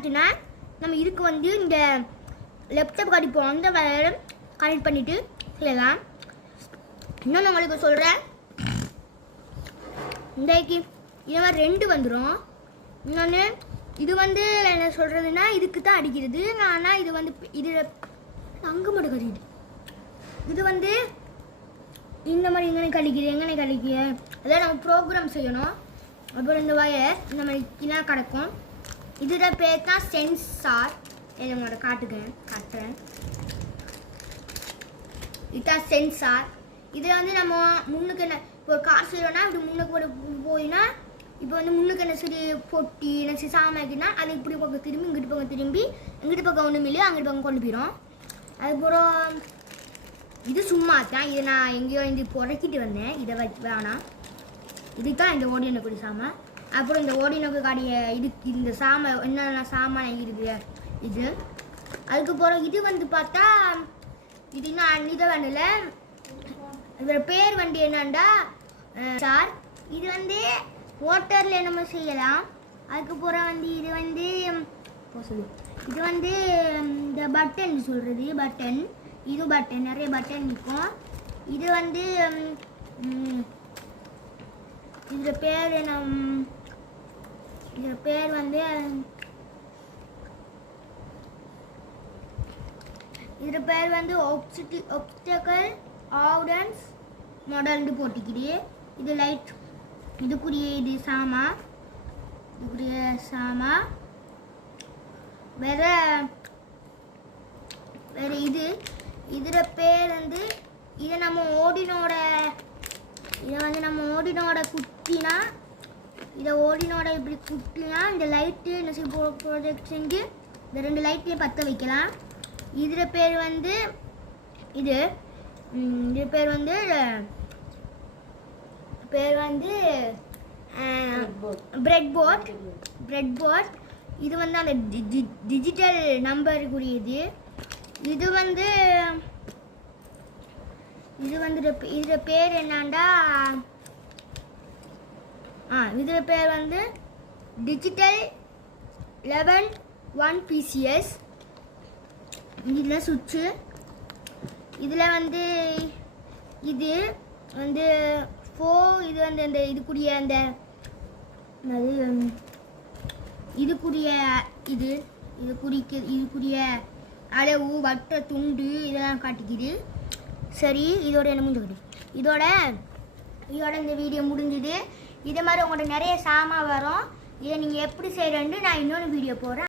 ஆச்சுன்னா நம்ம இதுக்கு வந்து இந்த லேப்டாப் கடிப்போம் அந்த வயரை கனெக்ட் பண்ணிவிட்டு செய்யலாம். இன்னொன்று உங்களுக்கு சொல்கிறேன், இன்றைக்கு இது மாதிரி 2 வந்துடும். இன்னொன்று இது வந்து என்ன சொல்கிறதுன்னா இதுக்கு தான் அடிக்கிறது. ஆனால் இது வந்து இதில் அங்கே மட்டும் கடிக்குது. இது வந்து இந்த மாதிரி எங்கே கழிக்குது அதான் நம்ம ப்ரோக்ராம் செய்யணும். அப்புறம் இந்த வயர் இந்த மாதிரி கீழே கிடக்கும். இதில் பேர் தான் சென்சார். இதை உங்களோட காட்டுறேன். இதுதான் சென்சார். இதில் வந்து நம்ம முன்னுக்கு என்ன இப்போ கார் செய்யறோம்னா இப்படி முன்னுக்கு போயினா இப்போ வந்து முன்னுக்கு என்ன சரி பொட்டி என்ன சரி சாமாக்கினா அது இப்படி பக்கம் திரும்பி இங்கிட்டு பக்கம் ஒன்றும் இல்லையோ அங்கிட்டு பக்கம் கொண்டு போயிடும். அதுக்கப்புறம் இது சும்மா தான், இதை நான் எங்கேயோ இந்த புறக்கிட்டு வந்தேன். இதை வேணாம். இதுதான் இந்த ஓடினக்குடி சாமான். அப்புறம் இந்த ஓடினக்கு காடிய இந்த சாமான் என்னென்ன சாமான் இருக்குது இது. அதுக்கப்புறம் இது வந்து பார்த்தா இது இன்னும் இதை வேணும்ல. இதோட பேர் வந்து என்னண்டா சார். இது வந்து மோட்டரில் நம்ம செய்யலாம். அதுக்கப்புறம் வந்து இது வந்து இந்த பட்டன் சொல்கிறது பட்டன். இது பட்டன் நிறைய பட்டன் நிற்கும். இது வந்து இதில் பேர் வந்து இதில் பேர் வந்து ஒப்ஸ்டக்கல் ஆவுடன்ஸ் மாடல்னு போட்டிக்குது. இது லைட் இதுக்குரிய இது சாமா வேற இதில் பேர் வந்து இதை நம்ம ஓடினோட குட்டினா இப்படி குட்டினா இந்த லைட்டு என்ன செய்ய ப்ரொஜெக்ட் செஞ்சு இந்த 2 லைட்டையும் பற்ற வைக்கலாம். இதில் பேர் வந்து இது பேர் வந்து பிரெட் போர்ட். இது வந்து அந்த டிஜிட்டல் நம்பருக்குரியது. இது வந்து இதில் பேர் என்னண்டா இதில் பேர் வந்து டிஜிட்டல் 11 PCS. இதில் சுவிட்சு. இதில் வந்து இது வந்து இது வந்து அந்த இதுக்குரிய இதுக்குரிய அளவு வட்ட துண்டு இதெல்லாம் காட்டிக்குது. சரி, இதோட என்ன முடிஞ்சு இதோட இந்த வீடியோ முடிஞ்சுது. இதே மாதிரி உங்கள்கிட்ட நிறைய சாமான் வரும். இதை நீங்கள் எப்படி செய்கிறேன்னு நான் இன்னொன்று வீடியோ போடுறேன்.